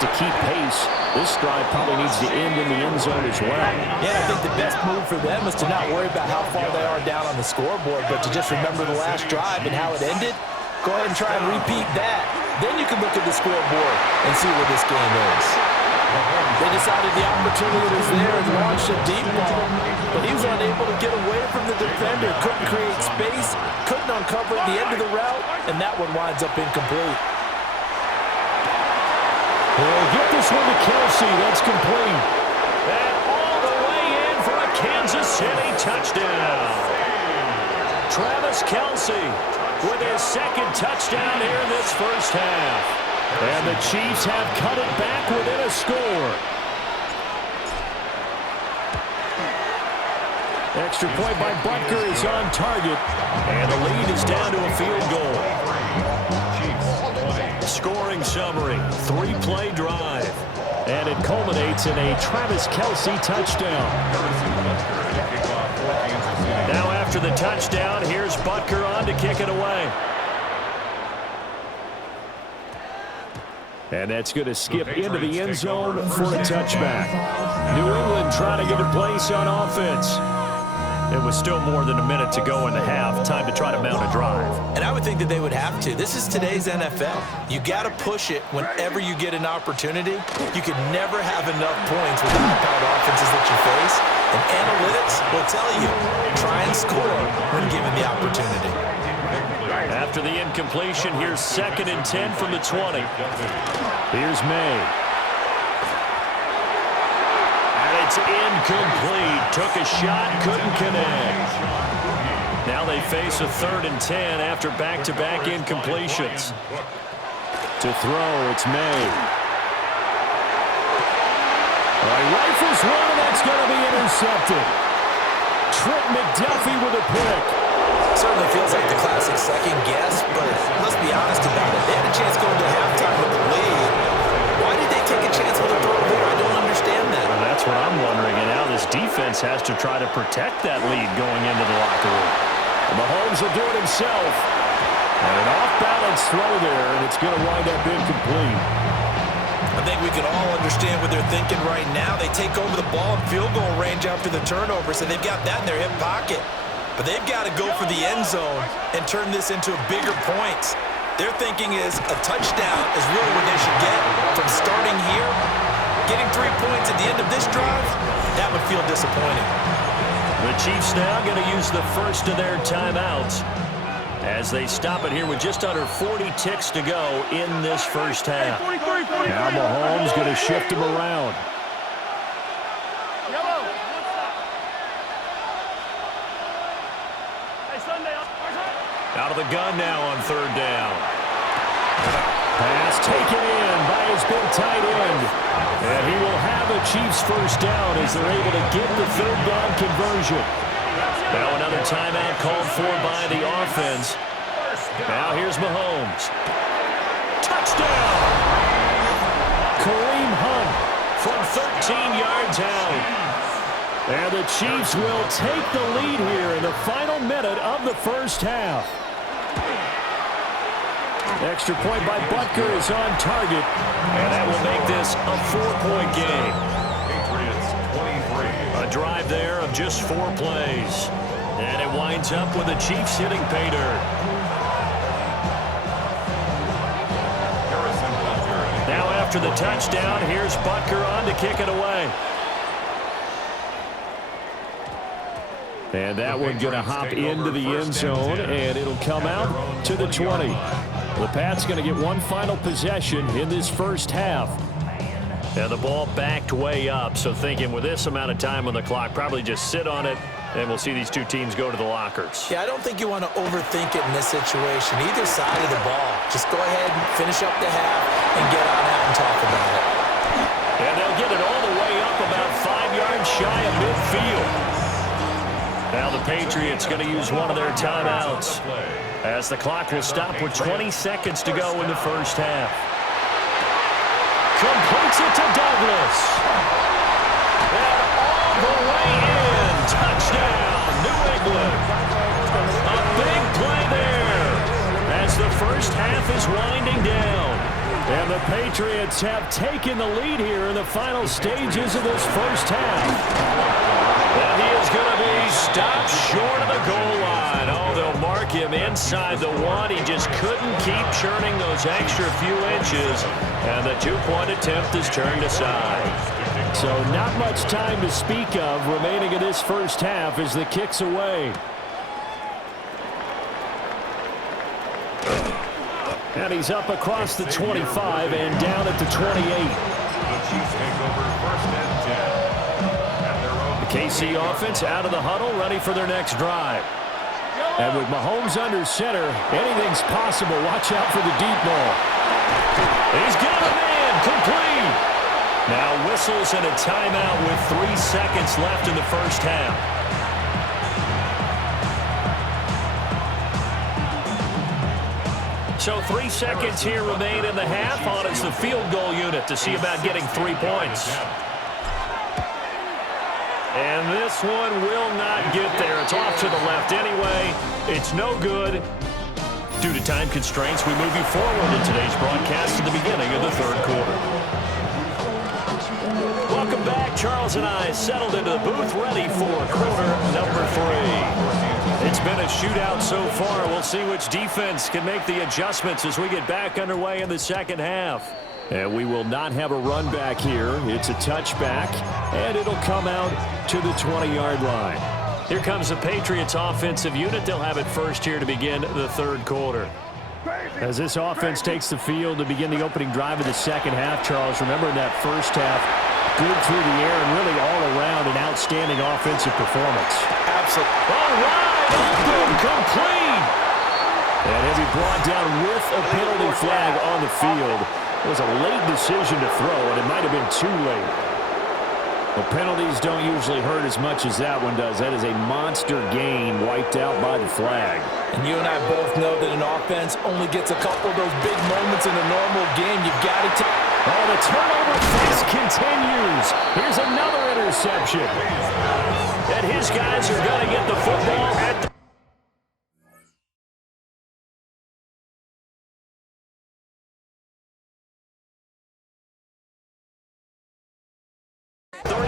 to keep pace. This drive probably needs to end in the end zone as well. Yeah, I think the best move for them is to not worry about how far they are down on the scoreboard, but to just remember the last drive and how it ended. Go ahead and try and repeat that. Then you can look at the scoreboard and see where this game is. They decided the opportunity was there and launched a deep ball, but he was unable to get away from the defender, couldn't create space, couldn't uncover at the end of the route, and that one winds up incomplete. They'll get this one to Kelsey. That's complete. And all the way in for a Kansas City touchdown. Travis Kelsey with his second touchdown here in this first half. And the Chiefs have cut it back within a score. Extra point by Butker is on target. And the lead is down to a field goal. Scoring summary, 3-play drive. And it culminates in a Travis Kelsey touchdown. Now after the touchdown, here's Butker on to kick it away. And that's going to skip into the end zone for a touchback. New England trying to get a place on offense. It was still more than a minute to go in the half. Time to try to mount a drive. And I would think that they would have to. This is today's NFL. You got to push it whenever you get an opportunity. You can never have enough points with the high-powered offenses that you face. And analytics will tell you, try and score when given the opportunity. After the incompletion, here's 2nd and 10 from the 20. Here's May. And it's incomplete. Took a shot, couldn't connect. Now they face a 3rd and 10 after back-to-back incompletions. To throw, it's May. Rifles one, and that's going to be intercepted. Trent McDuffie with a pick. Certainly feels like the classic second guess, but let's be honest about it. They had a chance going to halftime with the lead. Why did they take a chance with a throw there? I don't understand that. Well, that's what I'm wondering, and now this defense has to try to protect that lead going into the locker room. And Mahomes will do it himself. And an off-balance throw there, and it's going to wind up incomplete. I think we can all understand what they're thinking right now. They take over the ball in field goal range after the turnover, so they've got that in their hip pocket. But they've got to go for the end zone and turn this into bigger points. Their thinking is a touchdown is really what they should get from starting here. Getting 3 points at the end of this drive, that would feel disappointing. The Chiefs now going to use the first of their timeouts as they stop it here with just under 40 ticks to go in this first half. Now Mahomes going to shift him around. Out of the gun now on 3rd down. Pass taken in by his big tight end. And he will have a Chiefs first down as they're able to get the 3rd down conversion. Now another timeout called for by the offense. Now here's Mahomes. Touchdown! Kareem Hunt from 13 yards out. And the Chiefs will take the lead here in the final minute of the first half. Extra point by Butker is on target. And that will make this a 4-point game. A drive there of just 4 plays. And it winds up with the Chiefs hitting pay dirt. Now after the touchdown, here's Butker on to kick it away. And that one going to hop into the end zone, and it'll come out to the 20. The Pats going to get one final possession in this first half. And the ball backed way up, so thinking with this amount of time on the clock, probably just sit on it, and we'll see these two teams go to the lockers. Yeah, I don't think you want to overthink it in this situation. Either side of the ball. Just go ahead and finish up the half and get on out and talk about it. And they'll get it all the way up about 5 yards shy of midfield. Now the Patriots going to use one of their timeouts as the clock will stop with 20 seconds to go in the first half. Completes it to Douglas. And all the way in. Touchdown, New England. A big play there as the first half is winding down. And the Patriots have taken the lead here in the final stages of this first half. And he is going to be stopped short of the goal line. Oh, they'll mark him inside the one. He just couldn't keep churning those extra few inches. And the two-point attempt is turned aside. So not much time to speak of remaining in this first half as the kick's away. And he's up across the 25 and down at the 28. The KC offense out of the huddle, ready for their next drive. And with Mahomes under center, anything's possible. Watch out for the deep ball. He's got a man, complete. Now whistles and a timeout with 3 seconds left in the first half. So 3 seconds here remain in the half. On is the field goal unit to see about getting 3 points. And this one will not get there. It's off to the left anyway. It's no good. Due to time constraints, we move you forward in today's broadcast to the beginning of the third quarter. Welcome back. Charles and I settled into the booth, ready for quarter number 3. It's been a shootout so far. We'll see which defense can make the adjustments as we get back underway in the second half. And we will not have a run back here. It's a touchback, and it'll come out to the 20-yard line. Here comes the Patriots offensive unit. They'll have it first here to begin the third quarter. As this offense takes the field to begin the opening drive of the second half, Charles, remember in that first half, good through the air and really all around an outstanding offensive performance. Absolutely. All right. Open, complete. And he'll be brought down with a penalty flag on the field. It was a late decision to throw, and it might have been too late. Well, penalties don't usually hurt as much as that one does. That is a monster gain wiped out by the flag. And you and I both know that an offense only gets a couple of those big moments in a normal game. You've got to take. Oh, the turnover fest continues. Here's another interception. And his guys are going to get the football at the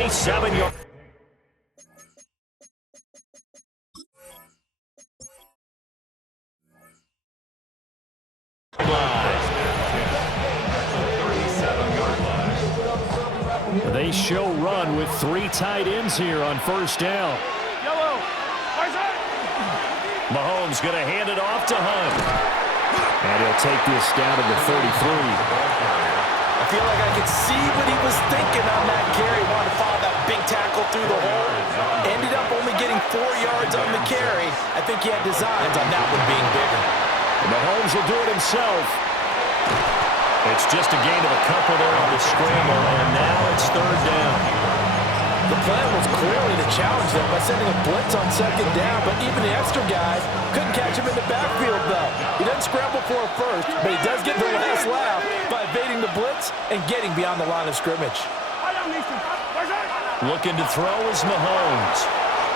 37-yard. They show run with 3 tight ends here on first down. Mahomes going to hand it off to Hunt. And he'll take this down to the 33. I feel like I could see what he was thinking on that carry. Wanted to follow that big tackle through the hole. Ended up only getting 4 yards on the carry. I think he had designs on that one being bigger. And Mahomes will do it himself. It's just a gain of a couple there on the scramble, and now it's third down. The plan was clearly to challenge them by sending a blitz on second down, but even the extra guys couldn't catch him in the backfield, though. He doesn't scramble for a first, but he does get the last laugh by evading the blitz and getting beyond the line of scrimmage. Looking to throw is Mahomes.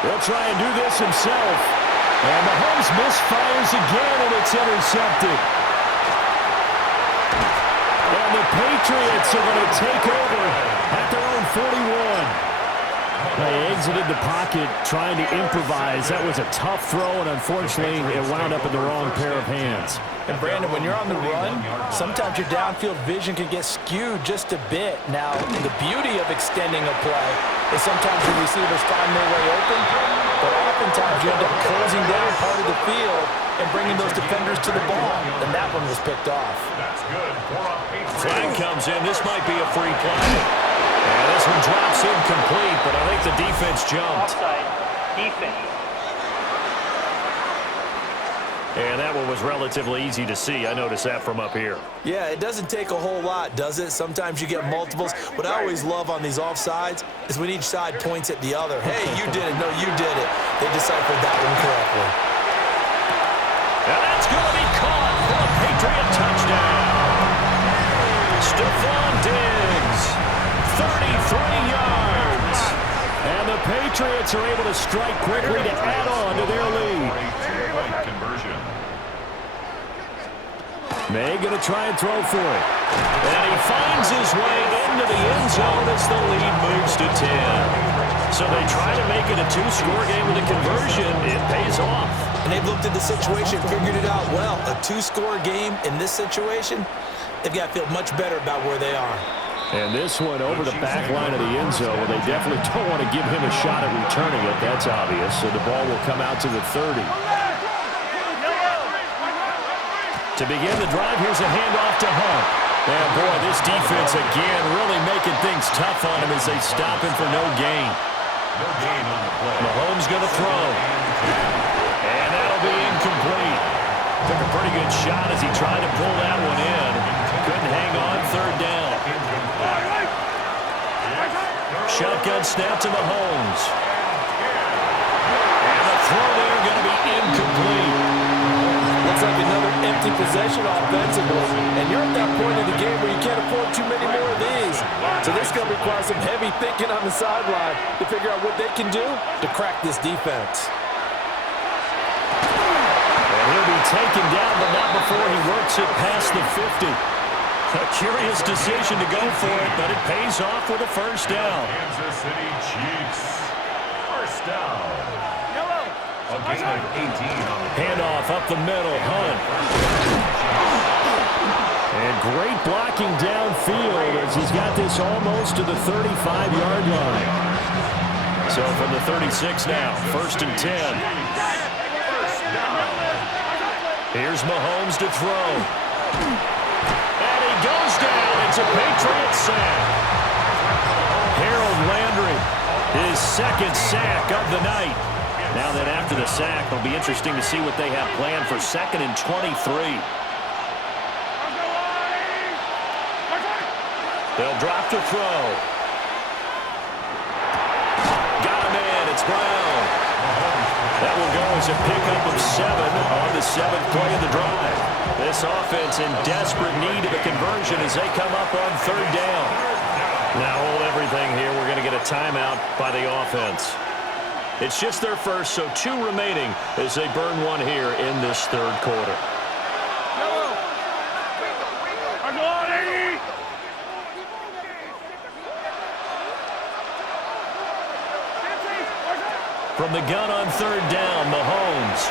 He'll try and do this himself. And Mahomes misfires again, and it's intercepted. And the Patriots are going to take over at their own 41. They exited the pocket trying to improvise. That was a tough throw, and unfortunately, it wound up in the wrong pair of hands. And, Brandon, when you're on the run, sometimes your downfield vision can get skewed just a bit. Now, the beauty of extending a play is sometimes the receivers find their way open, but oftentimes you end up closing down part of the field and bringing those defenders to the ball, and that one was picked off. That's good. Flag comes in. This might be a free play. And this one drops incomplete, but I think the defense jumped. Offside. Defense. And that one was relatively easy to see. I noticed that from up here. Yeah, it doesn't take a whole lot, does it? Sometimes you get multiples. What I always love on these offsides is when each side points at the other. Hey, you did it. No, you did it. They deciphered that one correctly. And that's going to be caught for a Patriot touchdown. Stephon Diggs, 33 yards. And the Patriots are able to strike quickly to add on to their lead. May going to try and throw for it. And he finds his way into the end zone as the lead moves to 10. So they try to make it a two-score game with a conversion. It pays off. And they've looked at the situation, figured it out well. A two-score game in this situation, they've got to feel much better about where they are. And this one over the back line of the end zone. Well, they definitely don't want to give him a shot at returning it. That's obvious. So the ball will come out to the 30. To begin the drive, here's a handoff to Hunt. And, boy, this defense again really making things tough on him as they stop him for no gain. No gain on the play. Mahomes going to throw. And that'll be incomplete. Took a pretty good shot as he tried to pull that one in. Couldn't hang on, third down. Shotgun snap to Mahomes. And the throw there going to be incomplete. Looks like another empty possession offensively. And you're at that point in the game where you can't afford too many more of these. So this is going to require some heavy thinking on the sideline to figure out what they can do to crack this defense. And he'll be taken down, but not before he works it past the 50. A curious decision to go for it, but it pays off with a first down. Kansas City Chiefs. First down. A gain of 18 on the Handoff up the middle, Hunt. And great blocking downfield as he's got this almost to the 35-yard line. So from the 36 now, first and 10. Here's Mahomes to throw. And he goes down. It's a Patriot sack. Harold Landry, his second sack of the night. Now that after the sack, it'll be interesting to see what they have planned for second and 23. They'll drop to throw. Got him in. It's Brown. That will go as a pickup of 7 on the 7th play of the drive. This offense in desperate need of a conversion as they come up on third down. Now hold everything here. We're going to get a timeout by the offense. It's just their first, so 2 remaining as they burn one here in this third quarter. From the gun on third down, Mahomes.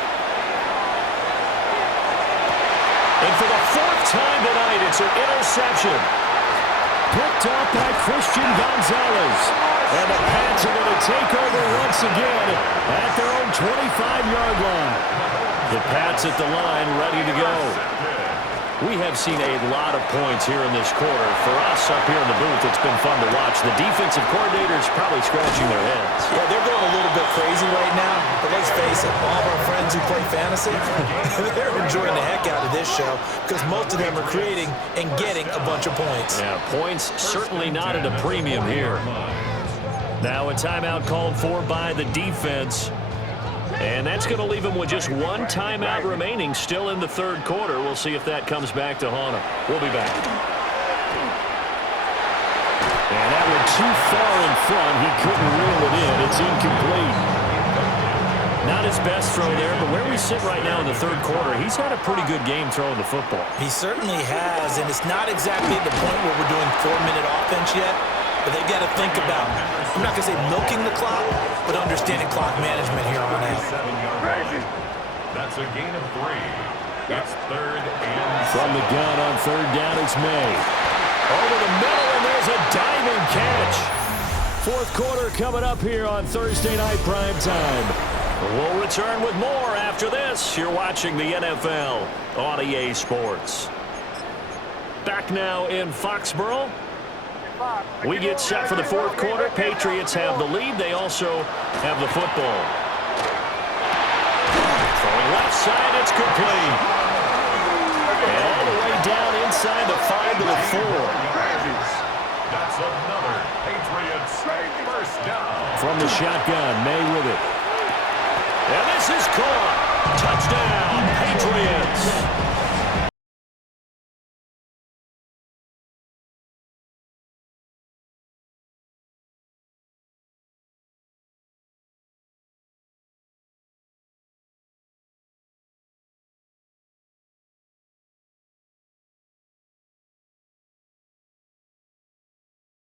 And for the 4th time tonight, it's an interception. Picked up by Christian Gonzalez. And the Pats are going to take over once again at their own 25-yard line. The Pats at the line, ready to go. We have seen a lot of points here in this quarter. For us up here in the booth, it's been fun to watch. The defensive coordinators probably scratching their heads. Yeah, they're going a little bit crazy right now. But let's face it, all of our friends who play fantasy, they're enjoying the heck out of this show because most of them are creating and getting a bunch of points. Yeah, points certainly not at a premium here. Now a timeout called for by the defense. And that's going to leave them with just 1 timeout remaining still in the third quarter. We'll see if that comes back to haunt them. We'll be back. And that one too far in front. He couldn't reel it in. It's incomplete. Not his best throw there, but where we sit right now in the third quarter, he's had a pretty good game throwing the football. He certainly has, and it's not exactly the point where we're doing 4-minute offense yet. But they've got to think about, I'm not going to say milking the clock, but understanding clock management here on out. That's a gain of 3. It's third and From the gun on third down, it's May. Over the middle, and there's a diving catch. Fourth quarter coming up here on Thursday Night Prime Time. We'll return with more after this. You're watching the NFL on EA Sports. Back now in Foxborough. We get set for the fourth quarter. Patriots have the lead. They also have the football. Throwing left side, it's complete. And all the way down inside the 5 to the 4. that's another Patriots first down. From the shotgun, May with it. And this is caught. Touchdown, Patriots.